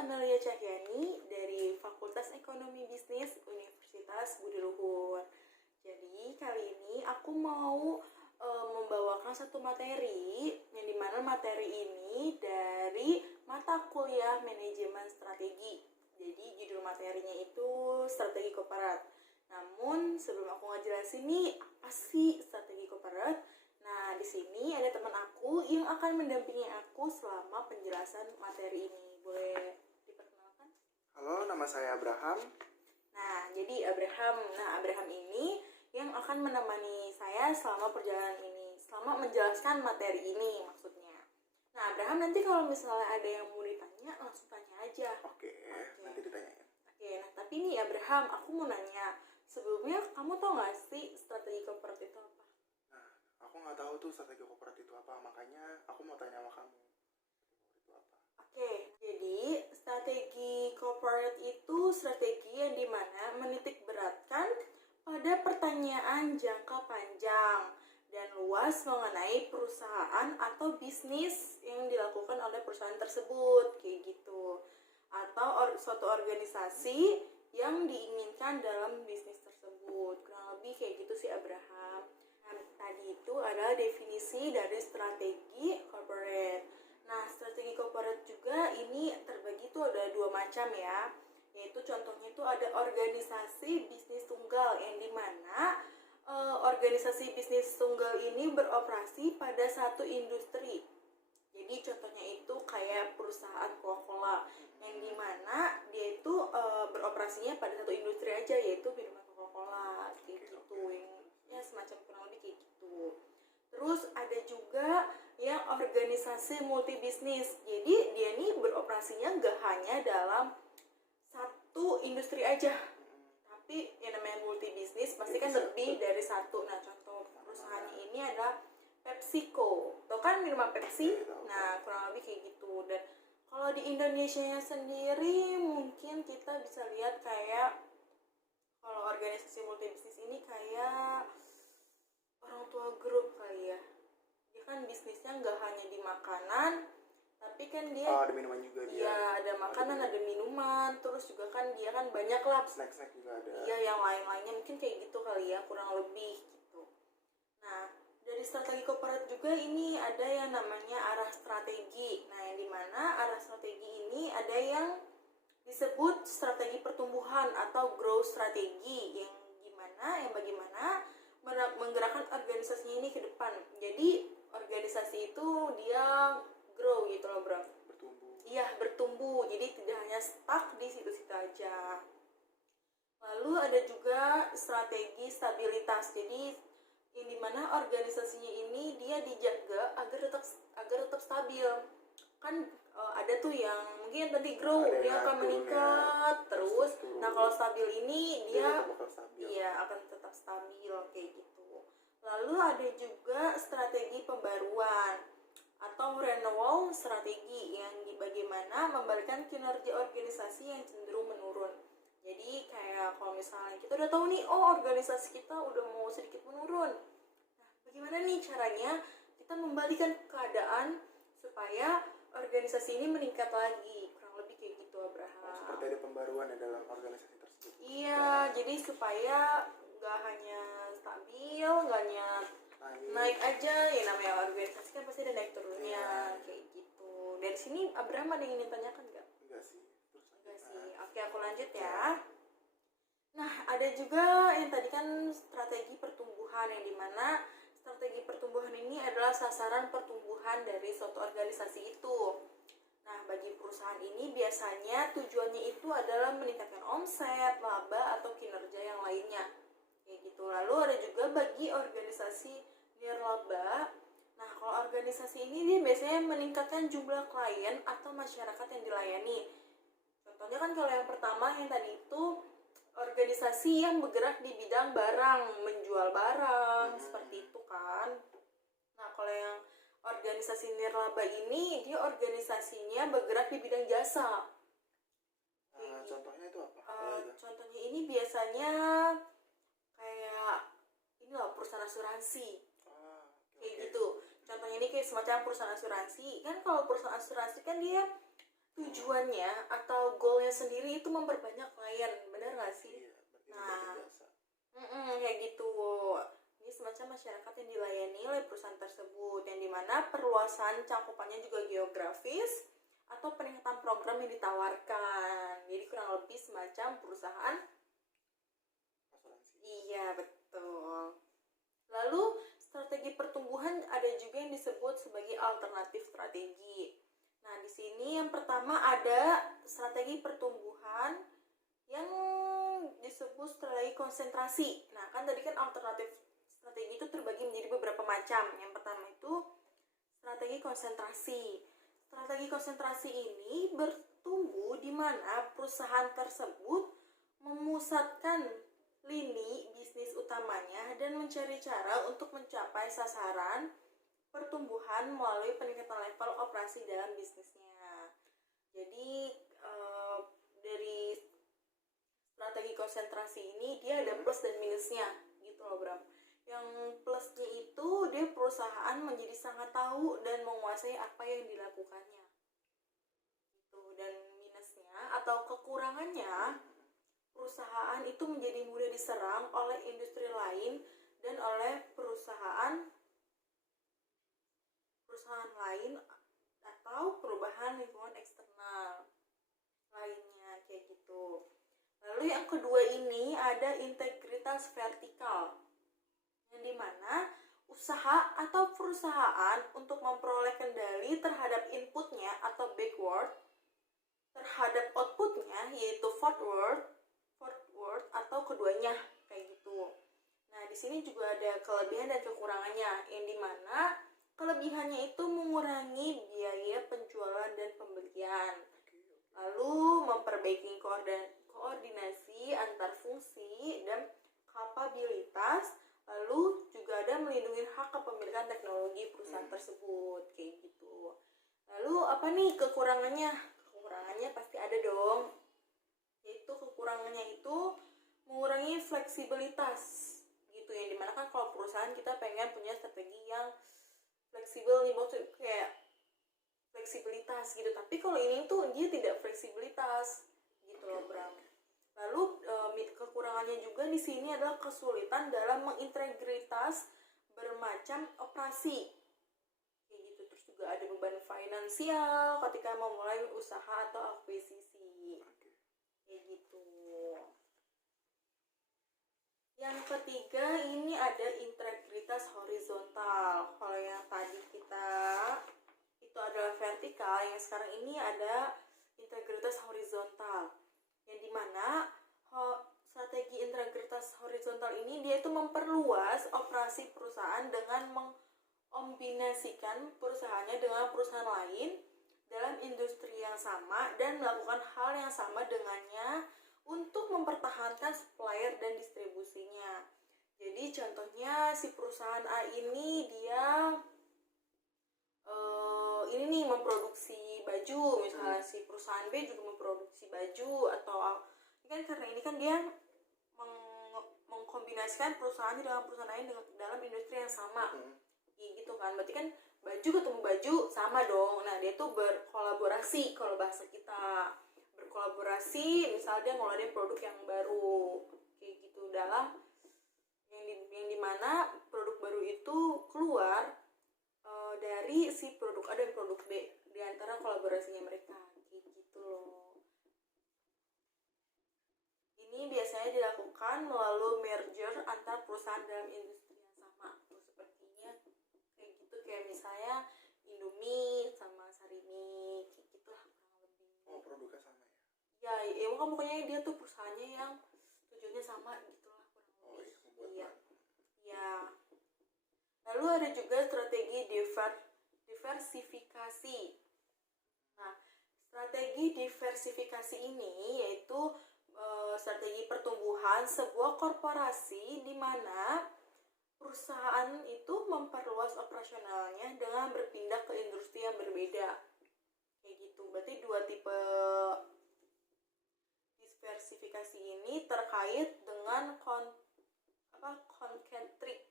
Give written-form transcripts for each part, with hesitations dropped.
Amelia Cahyani dari Fakultas Ekonomi Bisnis Universitas Budi Luhur. Jadi kali ini aku mau membawakan satu materi yang dimana materi ini dari mata kuliah manajemen strategi. Jadi judul materinya itu strategi korporat. Namun sebelum aku ngejelasin nih apa sih strategi korporat, nah di sini ada teman aku yang akan mendampingi aku selama penjelasan materi ini. Boleh diperkenalkan? Halo, nama saya Abraham. Nah, jadi Abraham ini yang akan menemani saya selama perjalanan ini, selama menjelaskan materi ini maksudnya. Nah, Abraham nanti kalau misalnya ada yang mau ditanya, langsung tanya aja. Oke. Nanti ditanyain. Oke, nah tapi nih Abraham, aku mau nanya. Sebelumnya, kamu tau gak sih strategi korporat itu apa? Nah, aku nggak tahu tuh strategi korporat itu apa, makanya aku mau tanya sama kamu. Itu apa? Oke, jadi strategi corporate itu strategi yang dimana menitik beratkan pada pertanyaan jangka panjang dan luas mengenai perusahaan atau bisnis yang dilakukan oleh perusahaan tersebut, kayak gitu. Atau suatu organisasi yang diinginkan dalam bisnis tersebut. Kurang lebih kayak gitu sih Abraham. Nah, tadi itu adalah definisi dari strategi corporate. Nah, strategi corporate juga ini terbagi tuh ada dua macam ya. Yaitu contohnya itu ada organisasi bisnis tunggal yang dimana organisasi bisnis tunggal ini beroperasi pada satu industri. Jadi contohnya itu kayak perusahaan Coca-Cola yang dimana dia itu beroperasinya pada satu industri aja, yaitu minuman Coca-Cola kayak gitu, yang ya semacam kurang lebih kayak gitu. Terus ada juga yang organisasi multibisnis. Jadi dia nih beroperasinya gak hanya dalam satu industri aja, tapi yang namanya multibisnis pasti kan lebih dari satu. Nah, contoh perusahaannya ini ada PepsiCo. Tau kan minuman Pepsi? Nah, kurang lebih kayak gitu. Dan kalau di Indonesia sendiri mungkin kita bisa lihat kayak kalau organisasi multibisnis ini kayak Orang Tua Group kali ya. Dia kan bisnisnya nggak hanya di makanan, tapi kan dia ada minuman juga dia. Iya, ada makanan, ada minuman, terus juga kan dia kan banyak lah. Snack juga ada. Iya, yang lain-lainnya mungkin kayak gitu kali ya, kurang lebih gitu. Nah, dari strategi korporat juga ini ada yang namanya arah strategi. Nah, yang dimana arah strategi ini ada yang disebut strategi pertumbuhan atau growth strategi, yang bagaimana menggerakkan organisasinya ini ke depan. Jadi organisasi itu dia grow gitu loh bro. Iya, bertumbuh. Jadi tidak hanya stuck di situ-situ aja. Lalu ada juga strategi stabilitas. Jadi yang dimana organisasinya ini dia dijaga agar tetap stabil. Kan ada tuh yang mungkin tadi grow, dia akan meningkat terus. Nah, kalau stabil ini dia akan tetap stabil kayak gitu. Lalu ada juga strategi pembaruan atau renewal strategi, yang bagaimana membalikan kinerja organisasi yang cenderung menurun. Jadi kayak kalau misalnya kita udah tahu nih, organisasi kita udah mau sedikit menurun. Nah, bagaimana nih caranya kita membalikan keadaan supaya organisasi ini meningkat lagi? Kurang lebih kayak gitu Abraham. Seperti ada pembaruan ya dalam organisasi tersebut. Iya, jadi supaya nggak hanya stabil, nggak hanya naik aja, ya namanya organisasi kan pasti ada naik turunnya kayak gitu. Dari sini Abraham ada yang ingin tanyakan nggak? Enggak sih. Oke, aku lanjut ya. Nah, ada juga yang tadi kan strategi pertumbuhan, yang dimana strategi pertumbuhan ini adalah sasaran pertumbuhan dari suatu organisasi itu. Nah, bagi perusahaan ini biasanya tujuannya itu adalah meningkatkan omset, laba, atau kinerja yang lainnya. Kayak gitu. Lalu ada juga bagi organisasi nirlaba. Nah, kalau organisasi ini dia biasanya meningkatkan jumlah klien atau masyarakat yang dilayani. Contohnya kan kalau yang pertama yang tadi itu organisasi yang bergerak di bidang barang, menjual barang, seperti itu kan. Nah, kalau yang organisasi nirlaba ini dia organisasinya bergerak di bidang jasa. Contohnya itu apa? Contohnya ini biasanya kayak ini loh, perusahaan asuransi. Kayak gitu. Contohnya ini kayak semacam perusahaan asuransi. Kan kalau perusahaan asuransi kan dia tujuannya atau goalnya sendiri itu memperbanyak klien, bener nggak sih? Iya, berarti Nah, sebagai jasa. kayak gitu. Ini semacam masyarakat yang dilayani oleh perusahaan tersebut, yang dimana perluasan cakupannya juga geografis atau peningkatan program yang ditawarkan. Jadi kurang lebih semacam perusahaan. Asuransi. Iya, betul. Lalu strategi pertumbuhan ada juga yang disebut sebagai alternatif strategi. Nah, di sini yang pertama ada strategi pertumbuhan yang disebut strategi konsentrasi. Nah, kan tadi kan alternatif strategi itu terbagi menjadi beberapa macam. Yang pertama itu strategi konsentrasi. Strategi konsentrasi ini bertumbuh di mana perusahaan tersebut memusatkan lini bisnis utamanya dan mencari cara untuk mencapai sasaran pertumbuhan melalui peningkatan level operasi dalam bisnisnya. Jadi dari strategi konsentrasi ini dia ada plus dan minusnya gitu loh Bram. Yang plusnya itu dia perusahaan menjadi sangat tahu dan menguasai apa yang dilakukannya gitu. Dan minusnya atau kekurangannya, perusahaan itu menjadi mudah diserang oleh industri lain dan oleh perusahaan lain atau perubahan lingkungan eksternal lainnya kayak gitu. Lalu yang kedua ini ada integritas vertikal, yang dimana usaha atau perusahaan untuk memperoleh kendali terhadap inputnya atau backward, terhadap outputnya yaitu forward atau keduanya kayak gitu. Nah, di sini juga ada kelebihan dan kekurangannya, yang dimana kelebihannya itu mengurangi biaya penjualan dan pembelian, lalu memperbaiki koordinasi antar fungsi dan kapabilitas, lalu juga ada melindungi hak kepemilikan teknologi perusahaan tersebut kayak gitu. Lalu apa nih kekurangannya? Kekurangannya pasti ada dong, yaitu kekurangannya itu mengurangi fleksibilitas gitu, yang dimana kan kalau perusahaan kita pengen punya strategi yang fleksibel nih, maksudnya kayak fleksibilitas gitu, tapi kalau ini tuh dia tidak fleksibilitas gitu loh Bram. Lalu kekurangannya juga di sini adalah kesulitan dalam mengintegritas bermacam operasi kayak gitu. Terus juga ada beban finansial ketika memulai usaha atau akuisisi kayak gitu. Yang ketiga ini ada integritas horizontal. Kalau yang tadi kita itu adalah vertikal, yang sekarang ini ada integritas horizontal, yang dimana strategi integritas horizontal ini dia itu memperluas operasi perusahaan dengan mengkombinasikan perusahaannya dengan perusahaan lain dalam industri yang sama dan melakukan hal yang sama dengannya untuk mempertahankan supplier dan distribusinya. Jadi contohnya si perusahaan A ini dia ini nih memproduksi baju, misalnya si perusahaan B juga memproduksi baju, atau kan karena ini kan dia mengkombinasikan perusahaannya dengan perusahaan lain dalam industri yang sama gitu kan, berarti kan baju ketemu baju sama dong. Nah, dia tuh berkolaborasi, kalau bahasa kita berkolaborasi, misalnya dia ngeluarin produk yang baru kayak gitu, dalam yang dimana produk baru itu keluar dari si produk A dan produk B di antara kolaborasinya mereka kayak gitu loh. Ini biasanya dilakukan melalui merger antar perusahaan dalam industri yang sama. Sepertinya kayak gitu, kayak misalnya Indomie sama Sarimi kayak gitulah kurang lebih. Oh, produknya sama ya? Ya kan pokoknya dia tuh perusahaannya yang tujuannya sama gitulah kurang lebih. Iya. Ya. Lalu ada juga strategi diversifikasi. Nah, strategi diversifikasi ini yaitu strategi pertumbuhan sebuah korporasi di mana perusahaan itu memperluas operasionalnya dengan berpindah ke industri yang berbeda. Kayak gitu. Berarti dua tipe diversifikasi ini terkait dengan concentric.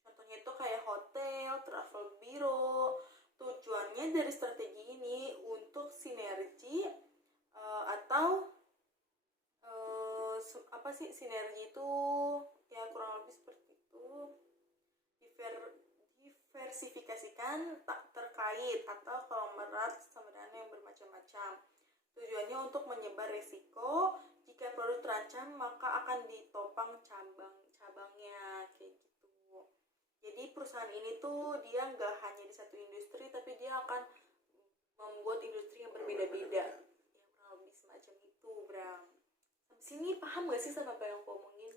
Contohnya itu kayak hotel, travel bureau. Tujuannya dari strategi ini untuk sinergi apa sih sinergi itu ya kurang lebih seperti itu. Diversifikasikan tak terkait atau konglomerat sama dana yang bermacam-macam. Tujuannya untuk menyebar risiko. Jika produk terancam maka akan ditopang cabang-cabangnya kayak gitu. Jadi perusahaan ini tuh dia nggak hanya di satu industri tapi dia akan membuat industri yang berbeda-beda. Ya kurang lebih semacam itu, Bram. Sampai sini paham gak sih sama apa yang aku omongin?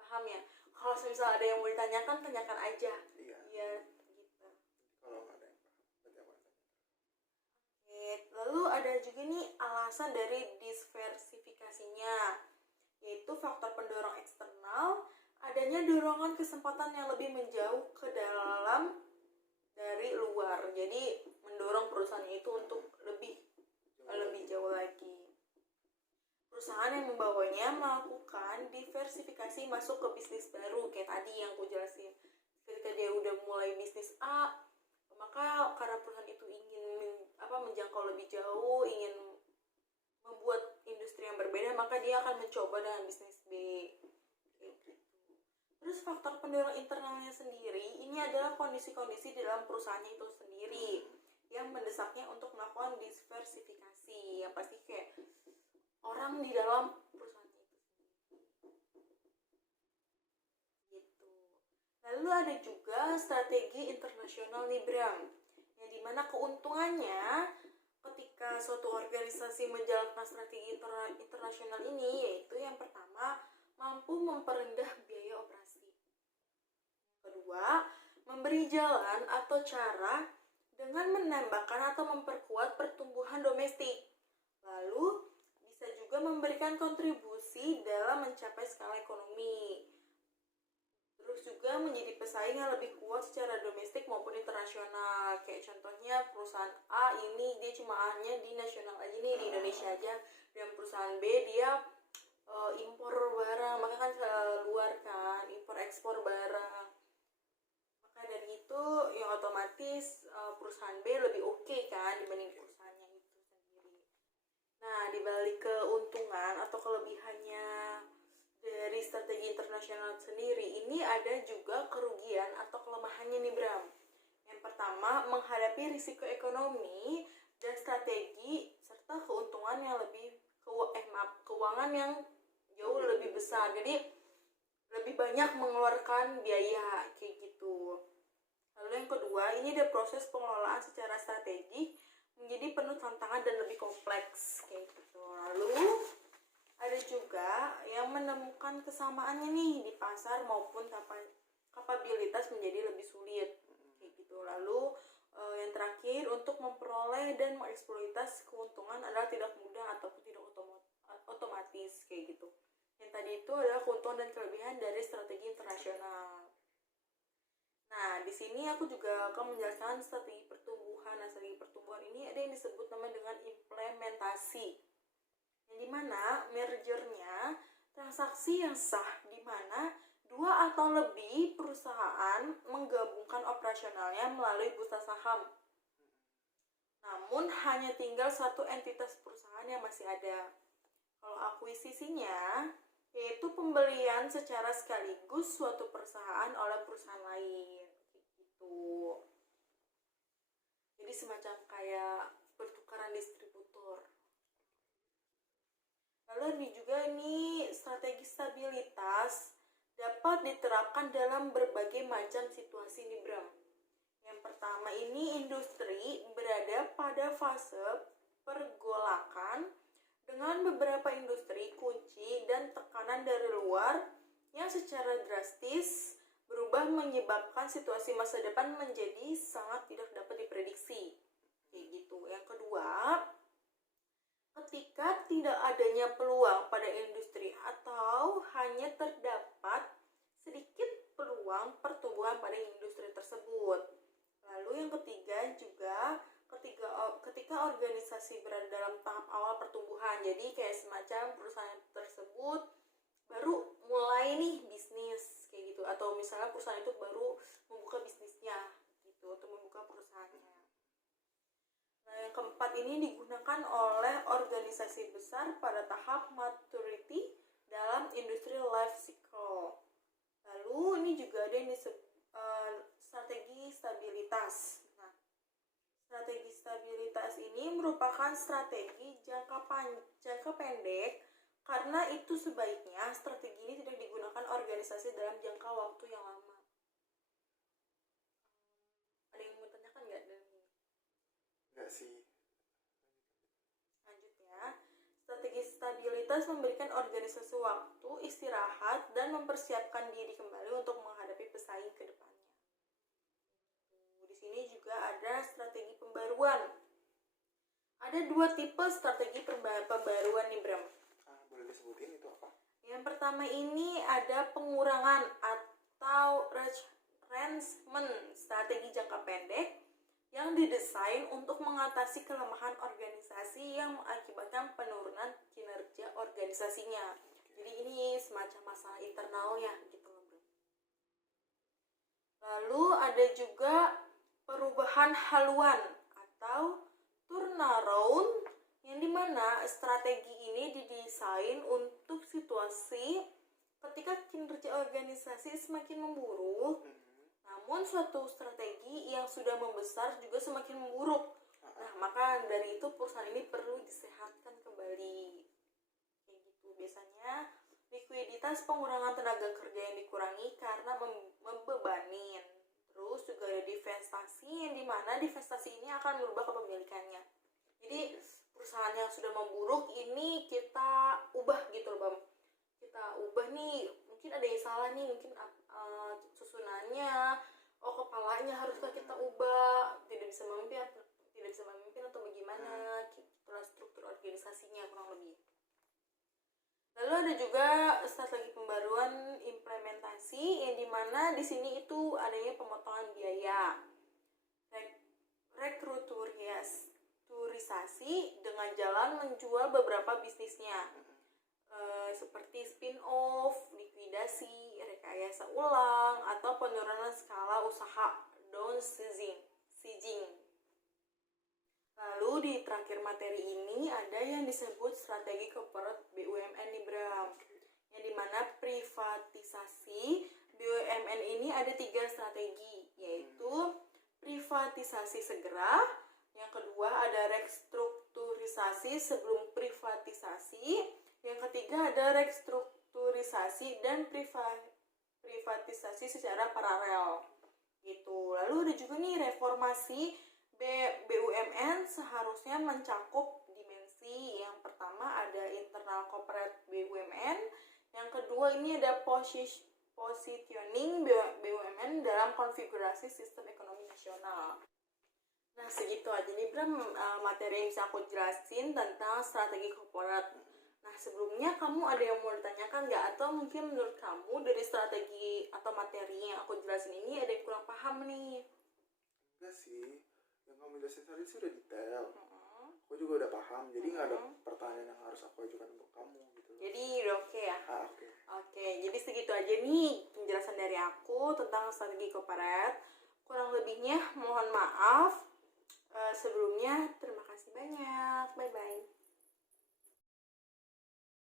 Paham ya? Kalau misalnya ada yang mau ditanyakan, tanyakan aja. Iya. Iya, gitu. Kalau nggak ada yang paham, berarti aku tanya. Oke, lalu ada juga nih alasan dari diversifikasinya, yaitu faktor pendorong eksternal, adanya dorongan kesempatan yang lebih menjauh ke dalam dari luar. Jadi mendorong perusahaan itu untuk lebih jauh lagi. Perusahaan yang membawanya melakukan diversifikasi masuk ke bisnis baru kayak tadi yang aku jelasin. Ketika dia udah mulai bisnis A, maka karena perusahaan itu ingin menjangkau lebih jauh, ingin membuat industri yang berbeda, maka dia akan mencoba dengan bisnis B. Gitu. Terus faktor pendorong internalnya sendiri, ini adalah kondisi-kondisi di dalam perusahaannya itu sendiri yang mendesaknya untuk melakukan diversifikasi. Yang pasti kayak orang di dalam perusahaan itu gitu. Lalu ada juga strategi internasional nih, Bram, yang dimana keuntungannya ketika suatu organisasi menjalankan strategi internasional ini yaitu yang pertama mampu memperrendah biaya operasi, yang kedua memberi jalan atau cara dengan menambahkan atau memperkuat pertumbuhan domestik, lalu bisa juga memberikan kontribusi dalam mencapai skala ekonomi. Terus juga menjadi pesaing yang lebih kuat secara domestik maupun internasional. Kayak contohnya perusahaan A ini dia cuma hanya di nasional aja nih, di Indonesia aja. Dan perusahaan B dia impor barang, maka kan ke luar kan, impor ekspor barang. Maka dari itu yang otomatis perusahaan B lebih oke kan dibanding perusahaannya itu sendiri. Nah, dibalik keuntungan atau kelebihannya dari strategi internasional sendiri, ini ada juga kerugian atau kelemahannya nih, Bram. Yang pertama, menghadapi risiko ekonomi dan strategi serta keuntungan yang keuangan yang jauh lebih besar. Jadi lebih banyak mengeluarkan biaya kayak gitu. Lalu yang kedua, ini ada proses pengelolaan secara strategi menjadi penuh tantangan dan lebih kompleks kayak gitu. Lalu ada juga yang menemukan kesamaannya nih di pasar maupun kapabilitas menjadi lebih sulit kayak gitu. Lalu yang terakhir, untuk memperoleh dan mengeksploitasi keuntungan adalah tidak mudah ataupun tidak otomatis kayak gitu. Yang tadi itu adalah keuntungan dan kelebihan dari strategi internasional. Nah, di sini aku juga akan menjelaskan strategi pertumbuhan. Nah, strategi pertumbuhan ini ada yang disebut namanya dengan implementasi, yang dimana mergernya transaksi yang sah di mana dua atau lebih perusahaan menggabungkan operasionalnya melalui bursa saham. Namun hanya tinggal satu entitas perusahaan yang masih ada. Kalau akuisisinya yaitu pembelian secara sekaligus suatu perusahaan oleh perusahaan lain gitu. Jadi semacam kayak pertukaran distributor. Lalu ini juga strategi stabilitas dapat diterapkan dalam berbagai macam situasi nih, Bram. Yang pertama ini industri berada pada fase pergolakan dengan beberapa industri kunci dan tekanan dari luar yang secara drastis berubah menyebabkan situasi masa depan menjadi sangat tidak dapat diprediksi. Kayak gitu. Yang kedua, ketika tidak adanya peluang pada industri atau hanya terdapat sedikit peluang pertumbuhan pada industri tersebut. Lalu yang ketiga juga ketika organisasi berada dalam tahap awal pertumbuhan, jadi kayak semacam perusahaan tersebut baru mulai nih bisnis kayak gitu, atau misalnya perusahaan itu baru membuka bisnisnya gitu atau membuka perusahaannya. Nah, yang keempat ini digunakan oleh organisasi besar pada tahap maturity dalam industri life cycle. Lalu ini juga ada yang disebut strategi stabilitas. Nah, strategi stabilitas ini merupakan strategi jangka pendek karena itu sebaiknya strategi ini tidak digunakan organisasi dalam jangka waktu yang lama. Ada yang mau tanyakan nggak dari ini? Enggak sih. Lanjut ya. Strategi stabilitas memberikan organisasi waktu istirahat dan mempersiapkan diri kembali untuk menghadapi pesaing ke depannya. Di sini juga ada strategi pembaruan. Ada 2 tipe strategi pembaruan nih, Bram. Boleh disebutin itu apa? Yang pertama ini ada pengurangan atau retrenchment, strategi jangka pendek yang didesain untuk mengatasi kelemahan organisasi yang mengakibatkan penurunan kinerja organisasinya. Jadi ini semacam masalah internalnya gitu loh, Bro. Lalu ada juga perubahan haluan atau turnaround, yang dimana strategi ini didesain untuk situasi ketika kinerja organisasi semakin memburuk, namun suatu strategi yang sudah membesar juga semakin memburuk. Nah, maka dari itu perusahaan ini perlu disehatkan kembali. Kayak gitu. Biasanya likuiditas, pengurangan tenaga kerja yang dikurangi karena membebanin. Terus juga ada divestasi, yang dimana divestasi ini akan merubah kepemilikannya. Jadi perusahaan yang sudah memburuk ini kita ubah gitu loh, Bang. Kita ubah nih, mungkin ada yang salah nih, mungkin susunannya, kepalanya haruskah kita ubah, tidak bisa memimpin atau bagaimana, itulah struktur organisasinya kurang lebih. Lalu ada juga strategi pembaruan implementasi, yang dimana di sini itu adanya pemotongan biaya, rekruturisasi dengan jalan menjual beberapa bisnisnya, seperti spin-off, likuidasi, rekayasa ulang, atau penurunan skala usaha, downsizing. Lalu di terakhir materi ini ada yang disebut strategi corporate BUMN nih, Bram. Yang dimana privatisasi BUMN ini ada 3 strategi, yaitu privatisasi segera, yang kedua ada restrukturisasi sebelum privatisasi, yang ketiga ada restrukturisasi dan privatisasi secara paralel gitu. Lalu ada juga nih reformasi BUMN seharusnya mencakup dimensi. Yang pertama ada internal corporate BUMN, yang kedua ini ada positioning BUMN dalam konfigurasi sistem ekonomi nasional. Nah, segitu aja nih, Bram, materi yang bisa aku jelasin tentang strategi corporate. Nah, sebelumnya kamu ada yang mau ditanyakan nggak? Atau mungkin menurut kamu dari strategi atau materi yang aku jelasin ini ada yang kurang paham nih? Enggak sih, yang kamu jelasin tadi sih udah detail. Aku juga udah paham, jadi nggak ada pertanyaan yang harus aku ajukan untuk kamu gitu. Jadi udah oke ya? Oke. Oke, jadi segitu aja nih penjelasan dari aku tentang strategi corporate. Kurang lebihnya mohon maaf. Sebelumnya terima kasih banyak. Bye-bye.